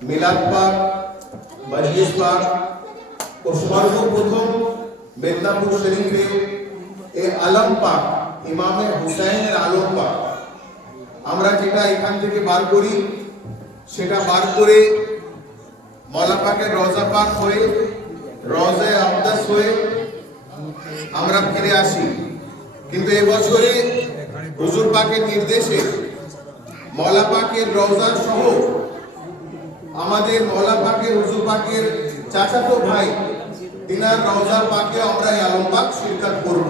মিলাদ পাক, মজলিস পাক ও সর্বপ্রথম মেদিনীপুর শরীফে এই আলম পাক ইমামে হুসাইনের আলম পাক আমরা যেটা এখান থেকে বার করি সেটা বার করে মওলা পাকের রওজা পাক হয়ে রওজায়ে আকদাস হয়ে আমরা ফিরে আসি। কিন্তু এবছরে হুজুর পাকের নির্দেশে মওলা পাকের রওজা সহ আমাদের মওলা পাকের হুজুর পাকের চাচাতো ভাই তিনার রওজা পাকে আমরা এই আলম পাক শিরকত করব।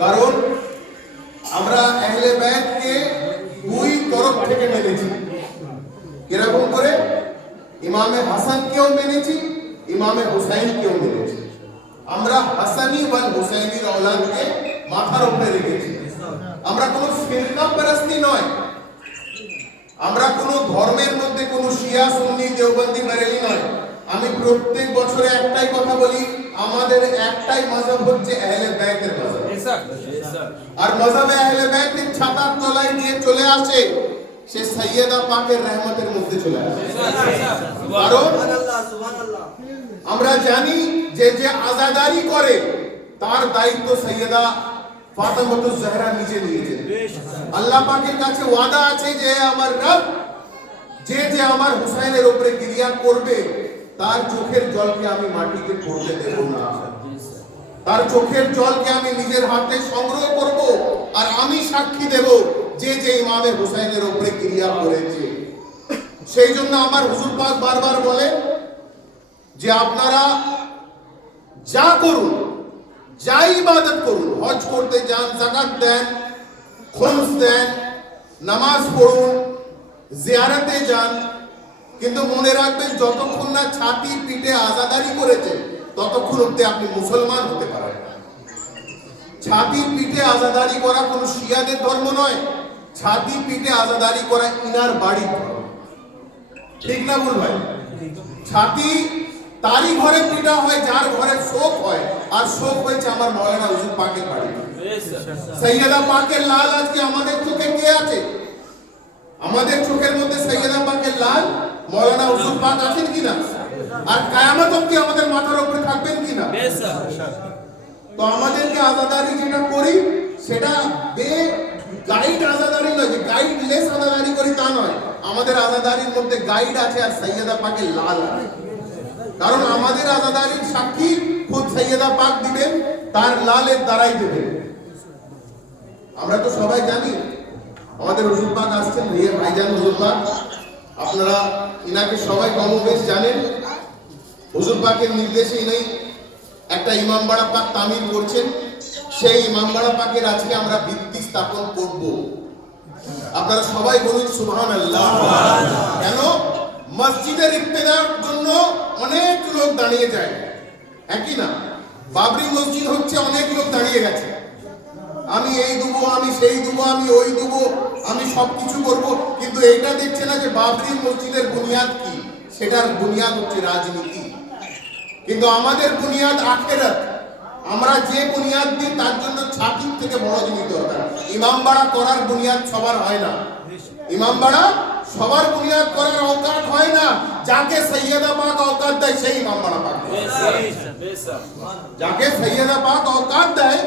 কারণ আমরা আহলে বাইতকে দুই তরফ থেকে মেনেছি। কিরকম করে? ইমামে হাসানকেও মেনেছি, ইমামে হুসাইনকেও মেনেছি। আমরা হাসানি ওয়াল হুসাইনির औलादকে মাথার উপরে রেখেছি। আমরা কোনো ফিরকা পরস্তি নয়, আমরা কোনো ধর্মের মধ্যে কোনো শিয়া সুন্নি দেওবন্দি বেরেলি নয়। আমি প্রত্যেক বছরে একটাই কথা বলি, আমাদের একটাই মাযহাব হচ্ছে আহলে বাইতের মাযহাব। আর মাযহাবে আহলে বাইতের ছাতার তলায় নিয়ে চলে আসে সে সাইয়্যিদা পাকের রহমতের মধ্যে চলে আসে। কারণ আমরা জানি যে যে আযাদারি করে তার দায়িত্ব সাইয়্যিদা ফাতেমাতুজ জাহরা নিজে নিয়েছেন। আল্লাহ পাকের কাছে ওয়াদা আছে যে আমার রব যে যে আমার হুসাইনের উপরে ক্রিয়া করবে তার চোখের জলকে আমি মাটিতে পড়তে দেব না। তার চোখের জলকে আমি নিজের হাতে সংগ্রহ করব আর আমি সাক্ষী দেব যে যে ইমামে হুসাইনের উপরে ক্রিয়া করেছে। সেই জন্য আমার হুজুর পাক বারবার বলেন যে আপনারা যা করুন, যা ইবাদত করুন, হজ করতে যান, যাকাত দেন, খুমস দেন, নামাজ পড়ুন, জিয়ারতে যান, কিন্তু মনে রাখবেন যতক্ষণ না ছাতি পিঠে আযাদারি করেছে ততক্ষণ অবধি আপনি মুসলমান হতে পারেন না। ছাতি পিঠে আযাদারি করা কোনো শিয়াদের ধর্ম নয়, ছাতি পিঠে আযাদারি করা ইনার বাড়ির ধর্ম। ঠিক না বল ভাই? ছাতি তারই ঘরে পিঠা হয় যার ঘরে শোক হয়, আর শোক হয়েছে আমার মাওলানা হুজুর পাকের বাড়ি। সাইয়্যিদা পাকের লাল আজকে আমাদের চোখে কে আছে? আমাদের চোখের মধ্যে সাইয়্যিদা পাকের লাল মাওলানা হুজুর পাক আছেন কিনা? আর কিয়ামত অবধি আমাদের মাথার উপরে থাকবেন কিনা? তো আমাদেরকে আযাদারি যেটা করি সেটা বে গাইড আযাদারি নয়, যে গাইডলেস আযাদারি করি তা নয়। আমাদের আযাদারির মধ্যে গাইড আছে আর সাইয়্যিদা পাকের লাল আছে। কারণ আমাদের আযাদারির সাক্ষী খুদ সাইয়্যিদা পাক দিবেন, তার লালের দ্বারাই দেবেন। আমরা তো সবাই জানি আমাদের হুজুর পাক আসছেন, ভাইজান হুজুর পাক, আপনারা ইনাকে সবাই কম বেশ জানেন। হুজুর পাকের নির্দেশে ইনি একটা ইমামবাড়া পাক তামির করছেন। সেই ইমামবাড়া পাকের আজকে আমরা ভিত্তি স্থাপন করব। আপনারা সবাই বলুন সুবহানাল্লাহ। কেন? মসজিদের ইফতেদার জন্য অনেক লোক দাঁড়িয়ে যায়, একই না? বাবরি মসজিদ হচ্ছে, অনেক লোক দাঁড়িয়ে গেছে, আমি এই দেবো, আমি সেই দেবো, আমি ওই দেবো, আমি সবকিছু করব, কিন্তু এইটা দেখছে না যে বাবরি মসজিদের বুনিয়াদ কি। সেটার বুনিয়াদ হচ্ছে রাজনীতি, কিন্তু আমাদের বুনিয়াদ আখিরাত। আমরা যে বুনিয়াদ দিই তার জন্য ছাতির থেকে বড় জিনিস দরকার। ইমামবাড়া করার বুনিয়াদ সবার হয় না, ইমামবাড়া সবার বুনিয়াদ করার অকাত হয় না। যাকে সাইয়্যিদা পাক অকাত দেয় সেই ইমামবাড়া পাক, যাকে সাইয়্যিদা পাক অকাত দেয়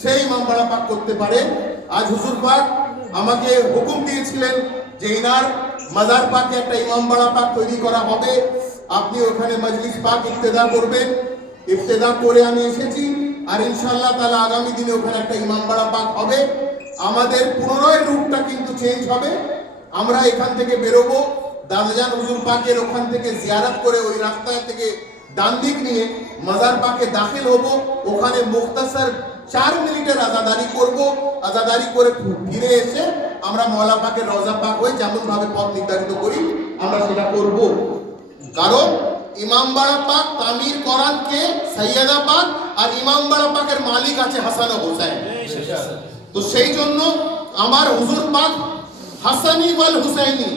সেই ইমামবাড়া পাক করতে পারে। আজ হুজুর পাক আমাকে হুকুম দিয়েছিলেন যে ইনার মাজার পাকে একটা ইমামবাড়া পাক তৈরি করা হবে, আপনি ওখানে মজলিস পাক ইফতেদা করবেন। ইফতেদা করে আমি এসেছি, আর ইনশাআল্লাহ তাআলা আগামী দিনে ওখানে একটা ইমামবাড়া পাক হবে। আমাদের পুনরায় রূপটা কিন্তু চেঞ্জ হবে। আমরা এখান থেকে বেরোবো, দাদাজান হুজুর পাকের ওখান থেকে জিয়ারত করে ওই রাস্তা থেকে ডান দিক নিয়ে মাজার পাকে দাখিল হব। ওখানে মুখতাসার 4 মিনিটের আযাদারি করব। আযাদারি করে ফিরে এসে আমরা মওলা পাকের রওজা পাক হয়ে যেমন ভাবে পথ নির্ধারিত করি আমরা সেটা করব। কারণ ইমামবাড়া পাক তামির করান কে? সাইয়্যিদা পাক। আর ইমামবাড়া পাকের মালিক আছে হাসান ও হুসাইন। তো সেই জন্য আমার হুজুর পাক হাসানি ওয়াল হুসাইনি,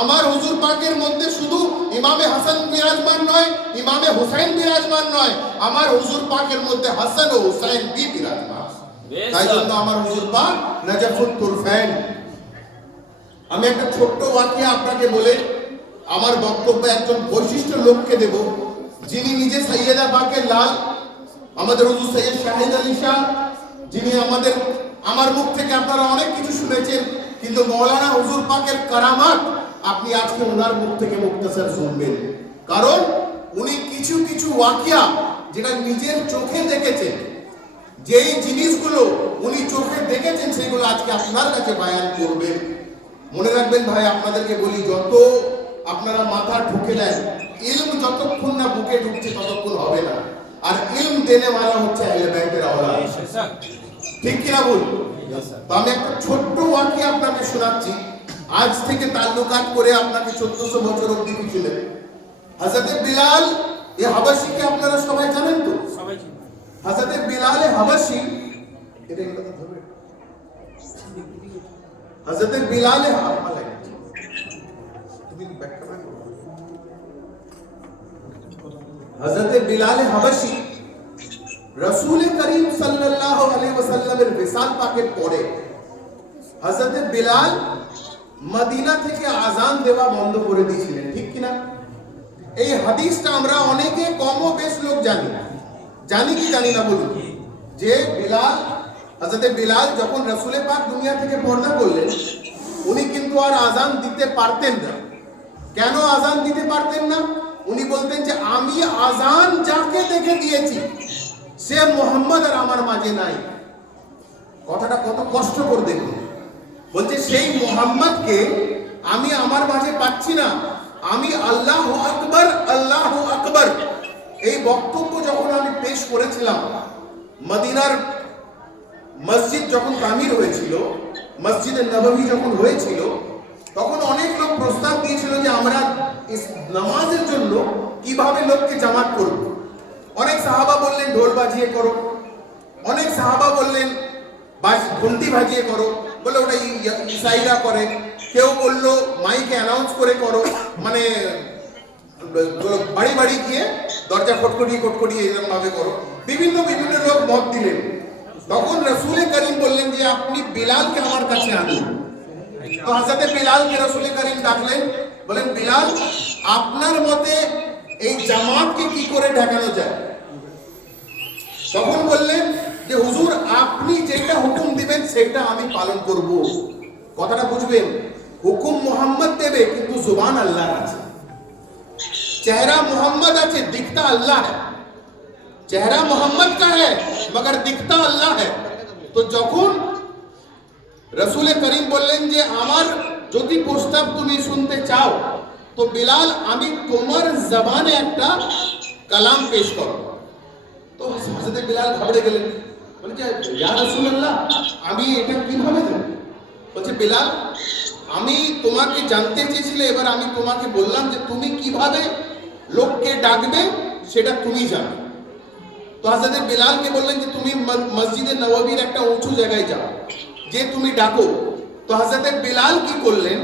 আমার হুজুর পাকের মধ্যে শুধু ইমামে হাসান বিরাজমান নয়, ইমামে হুসাইন বিরাজমান নয়, আমার হুজুর পাকের মধ্যে হাসান ও হুসাইন বি বিরাজমান। তাই জন্য আমার হুজুর পাক নাজাফুত তুরফাইন। আমি একটা ছোট্ট ওয়াকিয়া আপনাকে বলে আমার বক্তব্যে একজন বৈশিষ্ট্য লোককে দেব, যিনি নিজে সৈয়দা পাকের লাল, আমাদের হুজুর সৈয়দ শাহিদ আলী শাহ, যিনি আমার মুখ থেকে আপনারা অনেক কিছু শুনেছেন, কিন্তু মৌলানা হুজুর পাকের কারামাত আপনি আজকে ওনার মুখ থেকে মুক্তাসার শুনবেন। কারণ উনি কিছু কিছু ওয়াকিয়া যেটা নিজের চোখে দেখেছেন, যেই জিনিসগুলো উনি চোখে দেখেছেন সেগুলো আজকে আপনার কাছে বায়ান করবেন। মনে রাখবেন ভাই, আপনাদেরকে বলি, যত আপনারা মাথা ঢুকে দেন, ইলম যতক্ষণ না বুকে ঢুকছে ততক্ষণ হবে না। আর ইলম দেনে वाला হচ্ছে আহলে বাইতের আওলাদ, ঠিক কি না বল? তো আমি একটা ছোট্ট ওয়াকিয়া আপনাকে শোনাচ্ছি, আজ থেকে তাল্লুকাত করে আপনাকে 1400 বছর অবধি পিছনে। হযরত বিলাল এ হাবাসীকে আপনারা সবাই জানেন তো? সবাই জানেন। হযরত বিলাল এ হাবাসী, এটা কথা ধরবে, হযরত বিলাল এ হযরত বিলাল হাবশী রাসূল করিম সাল্লাল্লাহু আলাইহি ওয়াসাল্লামের বিসাল পাকের পরে হযরত বিলাল মদিনা থেকে আযান দেওয়া বন্ধ করে দিয়েছিলেন, ঠিক কি না? এই হাদিসটা আমরা অনেকে কম ও বেশ লোক জানি কি জানি না বলুন, যে হযরত বিলাল যখন রাসূল পাক দুনিয়া থেকে পর্দা করলেন, উনি কিন্তু আর আযান দিতে পারতেন না। কেন আযান দিতে পারতেন না? উনি বলতেন যে আমি আযান যাকে দেখে দিয়েছি সে মুহাম্মদ আর আমার মাঝে নাই। কথাটা কত কষ্ট করে দেখুন, বলছে সেই মুহাম্মদকে আমি আমার মাঝে পাচ্ছি না। আমি আল্লাহু আকবার আল্লাহু আকবার এই বক্তব্য যখন আমি পেশ করেছিলাম, মদিনার মসজিদ যখন তামির হয়েছিল, মসজিদে নববী যখন হয়েছিল, তখন অনেক লোক প্রস্তাব দিয়েছিল যে আমরা ইস নামাজের জন্য কিভাবে লোককে জামাত করব। অনেক সাহাবা বললেন ঢোল বাজিয়ে করো, অনেক সাহাবা বললেন ঘন্টি বাজিয়ে করো, বলে ওটা ইসাইরা করে। কেউ বললো মাইকে অ্যানাউন্স করে করো, মানে বাড়ি বাড়ি গিয়ে দরজা খটখটিয়ে এরকম ভাবে করো। বিভিন্ন লোক মত দিলেন। তখন রাসূল করিম বললেন যে আপনি বিলালকে আমার কাছে আনুন। তো হযরত বিলালকে রাসূল করিম ডাকলেন, বলেন বিলাল, আপনার মতে এই জামাতকে কি করে ঠেকানো যায়? তখন বললেন যে হুজুর, আপনি যেটা হুকুম দিবেন সেটা আমি পালন করব। কথাটা বুঝবেন, হুকুম মুহাম্মদ দেবে কিন্তু জুবান আল্লাহর আছে। চেহারা মুহাম্মদ আছে, দিখতা আল্লাহ है। চেহারা মুহাম্মদ का है मगर दिखता अल्लाह है। তো যখন রাসূল করিম বললেন যে আমার যদি প্রস্তাব তুমি শুনতে চাও তো বিলাল আমি তোমার জবানে একটা কালাম পেশ করব। তো হযরত বিলাল ঘাবড়ে গেলেন, বলে যে ইয়া রাসূলুল্লাহ, আমি এটা কিভাবে দেব? বলছে বিলাল, আমি তোমাকে জানতে চেয়েছিলে, এবার আমি তোমাকে বললাম যে তুমি কিভাবে লোককে ডাকবে সেটা তুমি জানো। তো হযরত বিলালকে বললেন যে তুমি মসজিদে নববীর একটা উঁচু জায়গায় যাও, যে তুমি ডাকো। তো হযরত বিলাল কি করলেন,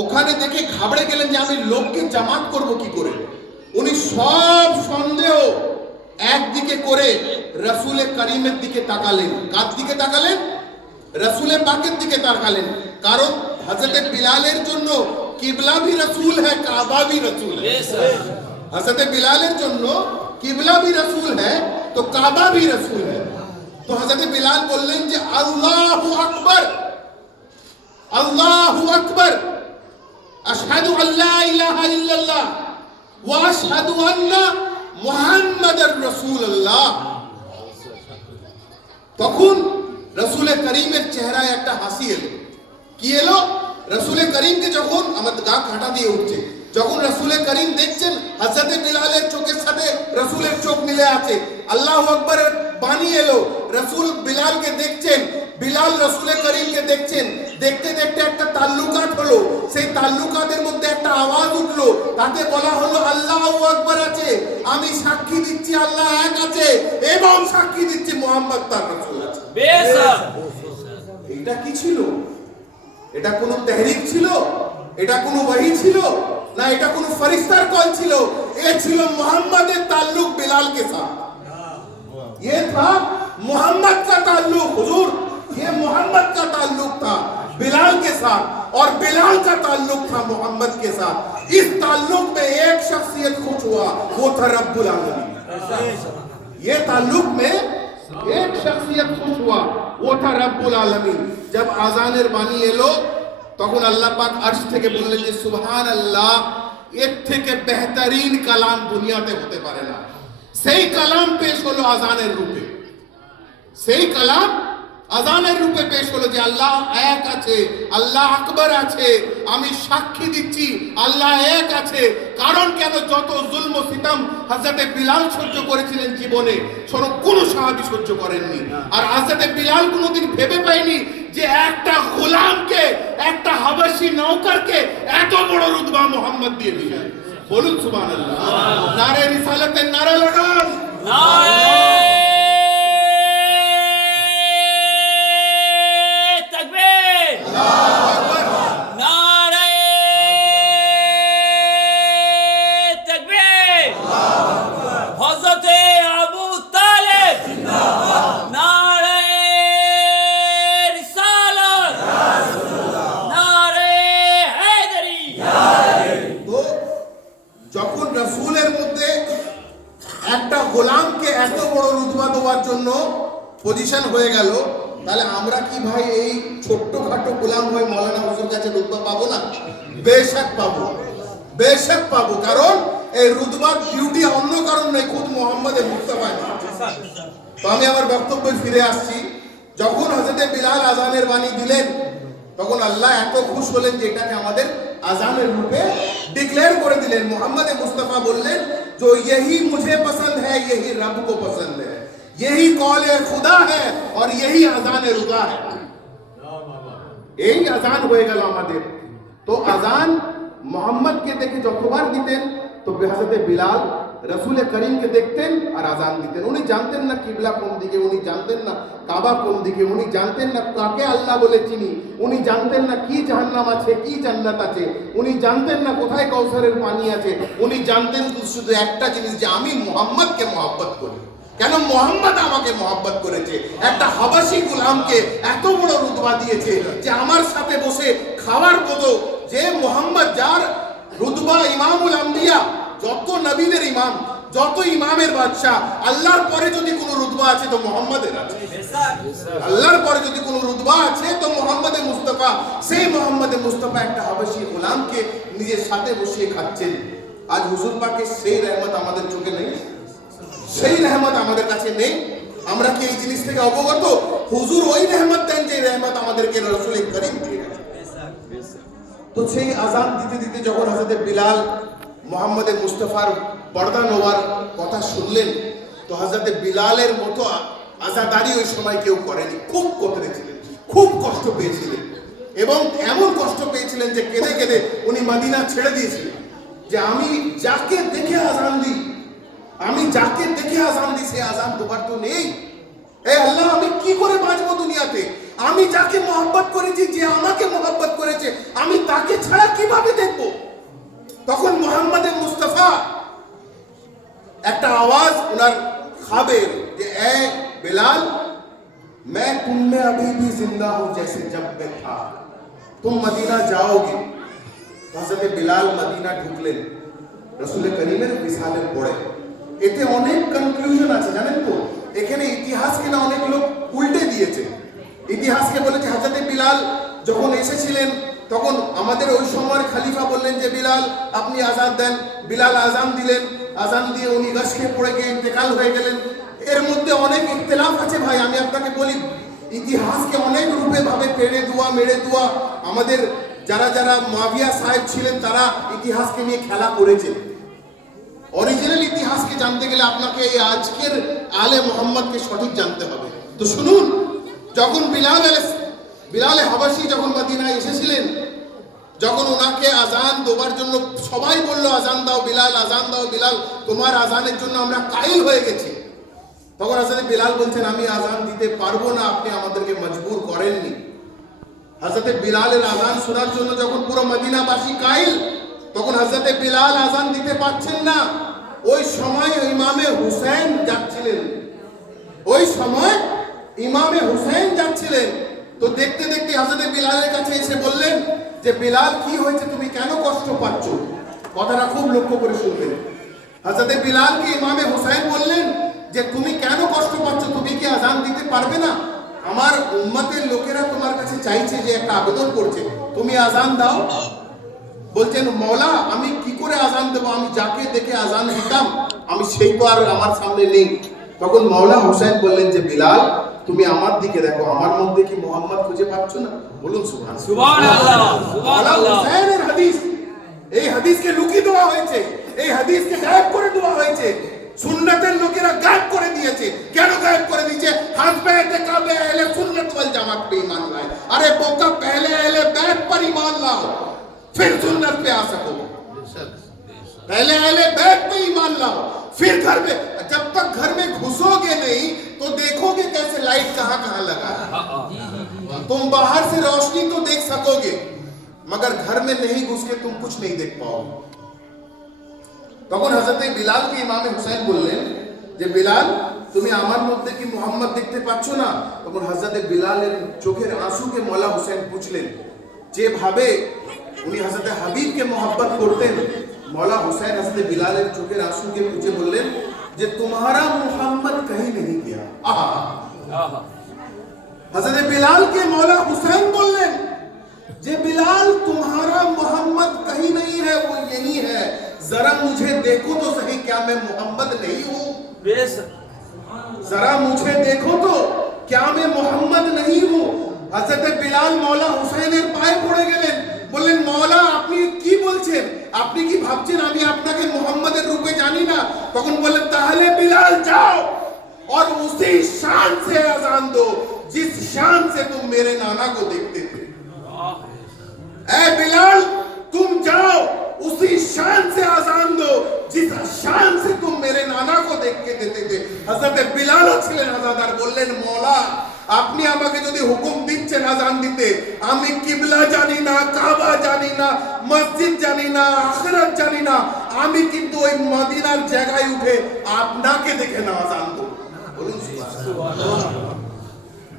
ওখানে দেখে ঘাবড়ে গেলেন যে আমি লোককে জামাত করব কি করে। উনি সব সন্দেহ একদিকে করে রাসূল করিমের দিকে তাকালেন। কার দিকে তাকালেন? রাসূল পাকের দিকে তাকালেন। কারণ হযরত বিলালের জন্য কিবলা भी रसूल है, काबा भी रसूल है। हज़रत बिलालेर জন্য किबला भी रसूल है तो काबा भी रसूल है। तो हज़रत बिलाल बोललेন যে আল্লাহু আকবার আল্লাহু আকবার, আশহাদু আল্লা ইলাহা ইল্লাল্লাহ ওয়া আশহাদু আন্না মুহাম্মাদার রাসূলুল্লাহ। তখন রাসূল করিমের চেহারায় একটা হাসি এলো। কি এলো? রাসূল করিমকে যখন আমাদের গা কাটা দিয়ে উঠছে, যখন রাসূল করিম দেখছেন হযরত বিলালের চোখের সাথে রাসূলের চোখ মিলে আছে, আল্লাহু আকবারের বাণী এলো। রাসূল বিলালকে দেখছেন, বিলাল রাসূল করিমকে দেখছেন। দেখতে দেখতে একটা তাল্লুকাত হলো। সেই তাল্লুকাতের মধ্যে একটা আওয়াজ উঠলো, তাকে বলা হলো আল্লাহু আকবার আছে, আমি সাক্ষী দিচ্ছি আল্লাহ এক আছে এবং সাক্ষী দিচ্ছি মুহাম্মদ তার রাসূল আছে। বেশক এটা কি ছিল? এটা কোন তাহরিক ছিল? এটা কোন ওহী ছিল? না এটা কোন ফেরেশতার কল ছিল? এ ছিল মুহাম্মদের ताल्लुक बिलाल के साथ। ये था मोहम्मद का ताल्लुक, हुजूर ये मोहम्मद का ताल्लुक था बिलाल के साथ। और बिलाल का ताल्लुक था मोहम्मद के साथ। इस ताल्लुक में एक शख्सियत खुश हुआ, वो था रब्बुल आलमीन। ये ताल्लुक में एक शख्सियत खुश हुआ, वो था रब्बुल आलमीन। जब আযানের বাণী এলো তখন আল্লাহ পাক আরশ থেকে বললেন যে সুবহানাল্লাহ, এর থেকে বেহতরিন কালাম দুনিয়াতে হতে পারে না। সেই কালাম পেশ হলো আযানের রূপে, সেই কালাম আযানের রূপে পেশ হলো যে আল্লাহ এক আছে, আল্লাহ আকবার আছে, আমি সাক্ষী দিচ্ছি আল্লাহ এক আছে। কারণ কেন, যত জুলম ও সিতম হযরতে বিলাল সহ্য করেছিলেন জীবনে, কোনো সাহাবী সহ্য করেননি। আর হযরতে বিলাল কোনোদিন ভেবে পায়নি যে একটা গোলামকে, একটা হাবশী নৌকরকে এত বড় রুতবা মুহাম্মদ দিয়ে দিলেন। বলুন সুবহানাল্লাহ। নারে রিসালাতের নারা লাগান, যখন রাসূলের মধ্যে একটা গোলামকে এত বড় রুতবা দেওয়ার জন্য পজিশন হয়ে গেল, তাহলে আমরা কি ভাই এই ছোট্টখাটো গোলাম হয়ে মৌলানা হুজুর কাছে রুতবা পাবো না? বেশক পাবো, বেশক পাবো। কারণ এই রুতবার ডিউটি অন্য কারণ নয়, খুদ মুহাম্মদে মুস্তাফা। তো আমি আমার বক্তব্যে ফিরে আসছি। যখন হযরতে বিলাল আযানের বাণী দিলেন, তখন আল্লাহ এত খুশ হলেন যে এটাকে আমাদের আযানের রূপে ডিক্লেয়ার করে দিলেন। মুহাম্মদ মুস্তাফা বললেন, जो यही मुझे पसंद है यही रब को पसंद है, यही कौल खुदा है और यही আযান রুদা है। এই আযান হয়ে গেল আমাদের। তো আযান মুহাম্মদকে দেখে যতবার দিতেন, তো হযরতে বিলাল রাসূল করিমকে দেখতেন আর আযান দিতেন। উনি জানতেন না কিবলা কোন দিকে, উনি জানতেন না কাবা কোন দিকে, উনি জানতেন না কাকে আল্লাহ বলে চিনি, উনি জানতেন না কি জাহান্নাম আছে কি জান্নাত আছে, উনি জানতেন না কোথায় কাউসারের পানি আছে। উনি জানতেন শুধু একটা জিনিস, যে আমি মুহাম্মদকে মহব্বত করি। কেন? মুহাম্মদ আমাকে মহব্বত করেছে। একটা হাবাসী গোলামকে এত বড় রুতবা দিয়েছে যে আমার সাথে বসে খাওয়ার মতো, যে মুহাম্মদ যার রুতবা ইমামুল আম্বিয়া, যত নবীদের ইমাম, যত ইমামের বাদশা, আল্লাহর পরে যদি কোনো রুতবা আছে তো মুহাম্মদের আছে। আল্লাহর পরে যদি কোনো রুতবা আছে তো মুহাম্মদে মুস্তাফা। সেই মুহাম্মদে মুস্তাফা একটা হাবশী গোলামকে নিজের সাথে বসিয়ে খাচ্ছেন। আজ হুজুর পাকের সেই রহমত আমাদের চোখে নেই, সেই রহমত আমাদের কাছে নেই। আমরা কি এই জিনিস থেকে অবগত? হুজুর ওই রহমত দেন যে রহমত আমাদেরকে রাসূল করিম দিয়ে গেছেন। তো সেই আযান দিতে দিতে যখন হযরতে বিলাল মুহাম্মদে মুস্তাফার পর্দা নেওয়ার কথা শুনলেন, তো হযরতে বিলালের মতো আযাদারি ওই সময় কেউ করেনি। খুব করেছিলেন, খুব কষ্ট পেয়েছিলেন, এবং এমন কষ্ট পেয়েছিলেন যে কেঁদে কেঁদে উনি মদিনা ছেড়ে দিয়েছিলেন। যে আমি যাকে দেখে আযান দিই, আমি যাকে দেখে আযান দিই, সে আযান দুবার তো নেই। এ আল্লাহ, আমি কি করে বাঁচবো দুনিয়াতে? আমি যাকে মহব্বত করেছি, যে আমাকে মহব্বত করেছে, আমি তাকে ছাড়া কিভাবে দেখবো? তখন মুহাম্মদে মুস্তাফা একটা আওয়াজ ওনার খাবে যে এ बिलाल, मैं तुम में अभी भी जिंदा हूं जैसे जब मैं था, तुम मदीना जाओगे। हजरत बिलाल मदीना ঢুকলেন রাসূল করিমের বিসালের পরে। এতে অনেক কনক্লুশন আছে জানেন তো। এখানে ইতিহাসকে না অনেক লোক উল্টে দিয়েছে। ইতিহাসকে বলে যে হযরত বিলাল যখন এসেছিলেন, তখন আমাদের ওই সময়ের খলিফা বললেন যে বিলাল আপনি আযান দেন। বিলাল আযান দিলেন, আযান দিয়ে উনি গাছকে পড়ে গিয়ে ইন্তেকাল হয়ে গেলেন। এর মধ্যে অনেক ইখতিলাফ আছে ভাই। আমি আপনাকে বলি, ইতিহাসকে অনেক রূপে ভাবে টেনে দেওয়া, মেরে দেওয়া। আমাদের যারা যারা মুয়াবিয়া সাহেব ছিলেন, তারা ইতিহাসকে নিয়ে খেলা করেছেন। অরিজিনাল ইতিহাসকে জানতে গেলে আপনাকে এই আজকের আলে মুহাম্মদকে সঠিক জানতে হবে। তো শুনুন, যখন বিলাল হাবাসী যখন মদিনায় এসেছিলেন, যখন ওনাকে আযান দেওয়ার জন্য সবাই বলল আযান দাও বিলাল, আযান দাও বিলাল, তোমার আযানের জন্য আমরা কাইল হয়ে গেছি। তখন হযরত বিলাল বলছেন আমি আযান দিতে পারবো না, আপনি আমাদেরকে মজবুর করেননি। হযরত বিলালের আযান শোনার জন্য যখন পুরো মদিনাবাসী কাইল, তখন হযরত বিলাল আযান দিতে পারছেন না। ওই সময় ইমামে হুসাইন যাচ্ছিলেন, ওই সময় ইমামে হুসাইন যাচ্ছিলেন। তো দেখতে দেখতে হযরত বিলালের কাছে এসে বললেন যে বিলাল কি হয়েছে, তুমি কেন কষ্ট পাচ্ছ? কথাটা খুব লক্ষ্য করে শুনবেন। হযরত বিলালকে ইমামে হুসাইন বললেন যে তুমি কেন কষ্ট পাচ্ছ, তুমি কি আজান দিতে পারবে না? আমার উম্মতের লোকেরা তোমার কাছে চাইছে, যে একটা আবেদন করছে, তুমি আজান দাও। বলছেন মওলা আমি কি করে আজান দেব, আমি যাকে দেখে আজান দিতাম আমি সেই তো আর আমার সামনে নেই। তখন মওলা হুসাইন বললেন যে বিলাল তুমি আমার দিকে দেখো, আমার মধ্যে কি মোহাম্মদ খুঁজে পাচ্ছ না? বলুন সুবহানাল্লাহ। সুবহানাল্লাহ, সুবহানাল্লাহ। হুসাইনের হাদিস, এই হাদিসকে লুকিয়ে দেওয়া হয়েছে, এই হাদিসকে গায়েব করে দেওয়া হয়েছে। সুন্নাতের লোকেরা গায়েব করে দিয়েছে। কেন গায়েব করে দিয়েছে? হাত বাইতে কাবে আহলে সুন্নাত ওয়াল জামাত पे ईमान लाए। अरे बोका पहले अहले बैत पर ईमान लाओ फिर सुन्नत पे आ सकोगे। पहले अहले बैत पे ईमान लाओ फिर घर में, जब तक घर में घुसोगे नहीं तो देखोगे कैसे लाइट कहां लगा है। तुम बाहर से रोशनी तो देख सकोगे मगर घर में नहीं घुस के तुम कुछ नहीं देख पाओगे। তখন হযরত বিলালকে ইমামে হুসাইন বললেন যে বিলাল তুমি আমার মধ্যে কি মুহাম্মদ দেখতে পাচ্ছ না? তখন হযরত বিলালের চোখের আঁসুকে মওলা হুসাইন পুছলেন। যেভাবে উনি হযরত হাবিবকে मोहब्बत করতেন, मौला हुसैन हजरत बिलाल चोखेर आंसू के पूछे बोलें जे तुम्हारा मोहम्मद कहीं नहीं गया। हजरत बिलाल के मौला हुसैन बोलें जे बिलाल तुम्हारा मोहम्मद कहीं नहीं है, वो यही है, जरा मुझे देखो तो सही, क्या मैं मोहम्मद नहीं हूँ? जरा मुझे देखो तो क्या मैं मोहम्मद नहीं हूँ? हजरत बिलाल मौला हुसैনের পায়ে পড়ে গেলেন, বললেন মওলা আপনি কি বলছেন, আপনি কি ভাবছেন আমি আপনাকে মোহাম্মদের রূপে জানি না? তখন বললেন তাহলে বিলাল যাও और उसी शान से अजान दो जिस शान से तुम मेरे नाना को देखते थे। ऐ बिलाल तुम जाओ उसी शान से अजान दो जिस शान से तुम मेरे नाना को देख के देते थे। हजरत बिलाल ছিলেন আজাদার, বললেন মওলা আপনি আমাকে যদি হুকুম দিচ্ছেন আজান দিতে, আমি কিবলা জানি না, কাবা জানি না, মসজিদ জানি না, আখিরাত জানি না, আমি কিন্তু ওই মদিনার জায়গায় উঠে আপনাকে দেখে না আজান দেব। বলুন সুবহানাল্লাহ।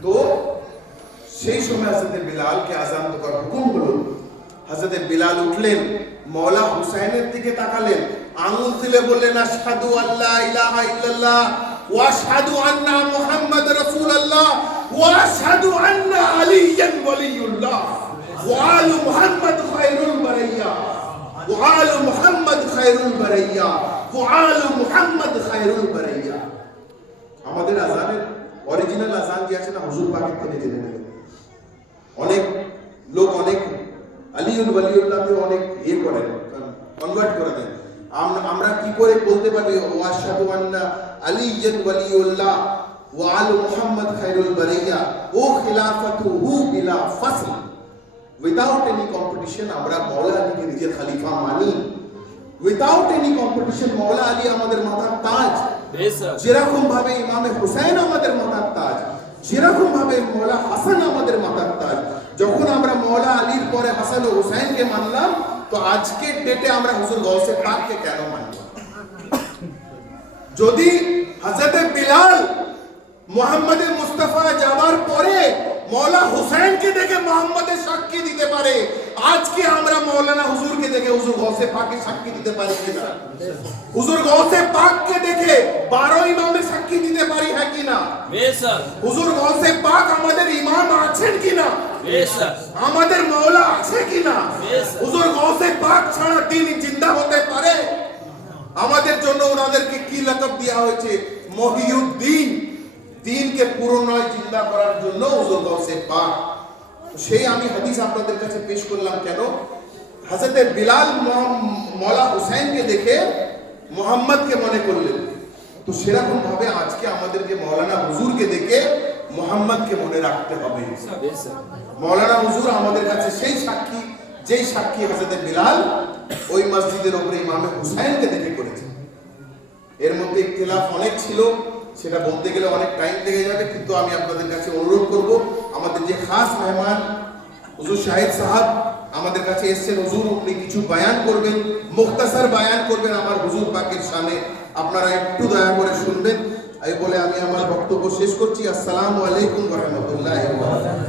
তো সেই সময় হযরত বিলালকে আজান দেওয়ার হুকুম হলো। হযরত বিলাল উঠলেন, মওলা হুসাইনের দিকে তাকালেন, আঙ্গুল তুলে বললেন আশহাদু আল্লা ইলাহা ইল্লাল্লাহ ওয়া আশহাদু আন্না মুহাম্মাদ রাসূলুল্লাহ ওয়া আশহাদু আন্না আলিয়ান ওয়ালিউল্লাহ ওয়া আলু মুহাম্মাদ খায়রুল বারিয়া ওয়া আলু মুহাম্মাদ খায়রুল বারিয়া ওয়া আলু মুহাম্মাদ খায়রুল বারিয়া। আমাদের আজানের অরিজিনাল আজান যে আছে না হুজুর পাকের থেকে জেনে নেবেন। অনেক লোক অনেক আলিউল ওয়ালিউল্লাহকে অনেক করেন, কনভার্ট করে দেন। আমরা কি করে বলতে পারি ওয়াশহাদু আন্না আলিয়ান ওয়ালিউল্লাহ ওয়া আলু মুহাম্মাদ খায়রুল বারিয়া ও খিলাফাতুহু বিলা ফাসল, উইদাউট এনি কম্পিটিশন আমরা মাওলা আলীকে নিজের খলিফা মানি। উইদাউট এনি কম্পিটিশন মাওলা আলী আমাদের মাথার তাজ। যেরকম ভাবে ইমামে হুসাইন আমাদের মাথার তাজ, যেরকম ভাবে মাওলা হাসান আমাদের মাথার তাজ। যখন আমরা মাওলা আলীর পরে হাসান ও হুসাইনকে মানলাম, তো আজকের ডেটে আমরা হুজুর গৌসে পাককে কেন মানব? যদি হযরত বিলাল মুহাম্মদের মুস্তাফা যাওয়ার পরে মাওলা হুসাইনকে দেখে মুহাম্মদের সাক্ষী দিতে পারে, আজকে আমরা মাওলানা হুজুরকে দেখে হুজুর গৌসে পাককে সাক্ষী দিতে পারি কিনা? হুজুর গৌসে পাককে দেখে 12 ইমামের সাক্ষী দিতে পারি হ্যাঁ কিনা? বেশক। হুজুর গৌসে পাক আমাদের ইমাম আছেন কিনা? বেশক। আমাদের মাওলা আছে কিনা? বেশক। হুজুর গৌসে পাক ছাড়া দিন জিন্দা হতে পারে? আমাদের জন্য ওনাদেরকে কি লকব দেওয়া হয়েছে? মহিউদ্দিন। দিনকে পুনরায় জিন্দা করার জন্য হুজুর গৌসে পাক। সেই আমি হাদিস আপনাদের কাছে পেশ করলাম কেন? হযরত বিলাল মাওলা হুসাইনকে দেখে মুহাম্মদকে মনে করলেন, তো সেরকম ভাবে আজকে আমাদেরকে মাওলানা হুজুরকে দেখে মুহাম্মদকে মনে রাখতে হবে। মাওলানা হুজুর আমাদের কাছে সেই সাক্ষী, যেই সাক্ষী হযরত বিলাল ওই মসজিদের উপরে ইমামে হুসাইনকে দেখে করেছেন। এর মধ্যে ইখতিলাফ অনেক ছিল, সেটা বলতে গেলে অনেক টাইম লেগে যাবে, কিন্তু আমি আপনাদের কাছে অনুরোধ করব আমাদের যে খাস মেহমান হুজুর শাহিদ সাহেব আমাদের কাছে এসেছেন, হুজুর উনি কিছু বয়ান করবেন, মুখতাসার বয়ান করবেন আমার হুজুর পাকের শানে, আপনারা একটু দয়া করে শুনবেন। এই বলে আমি আমার বক্তব্য শেষ করছি। আসসালামু আলাইকুম ওয়া রাহমাতুল্লাহি ওয়া বারাকাতুহু।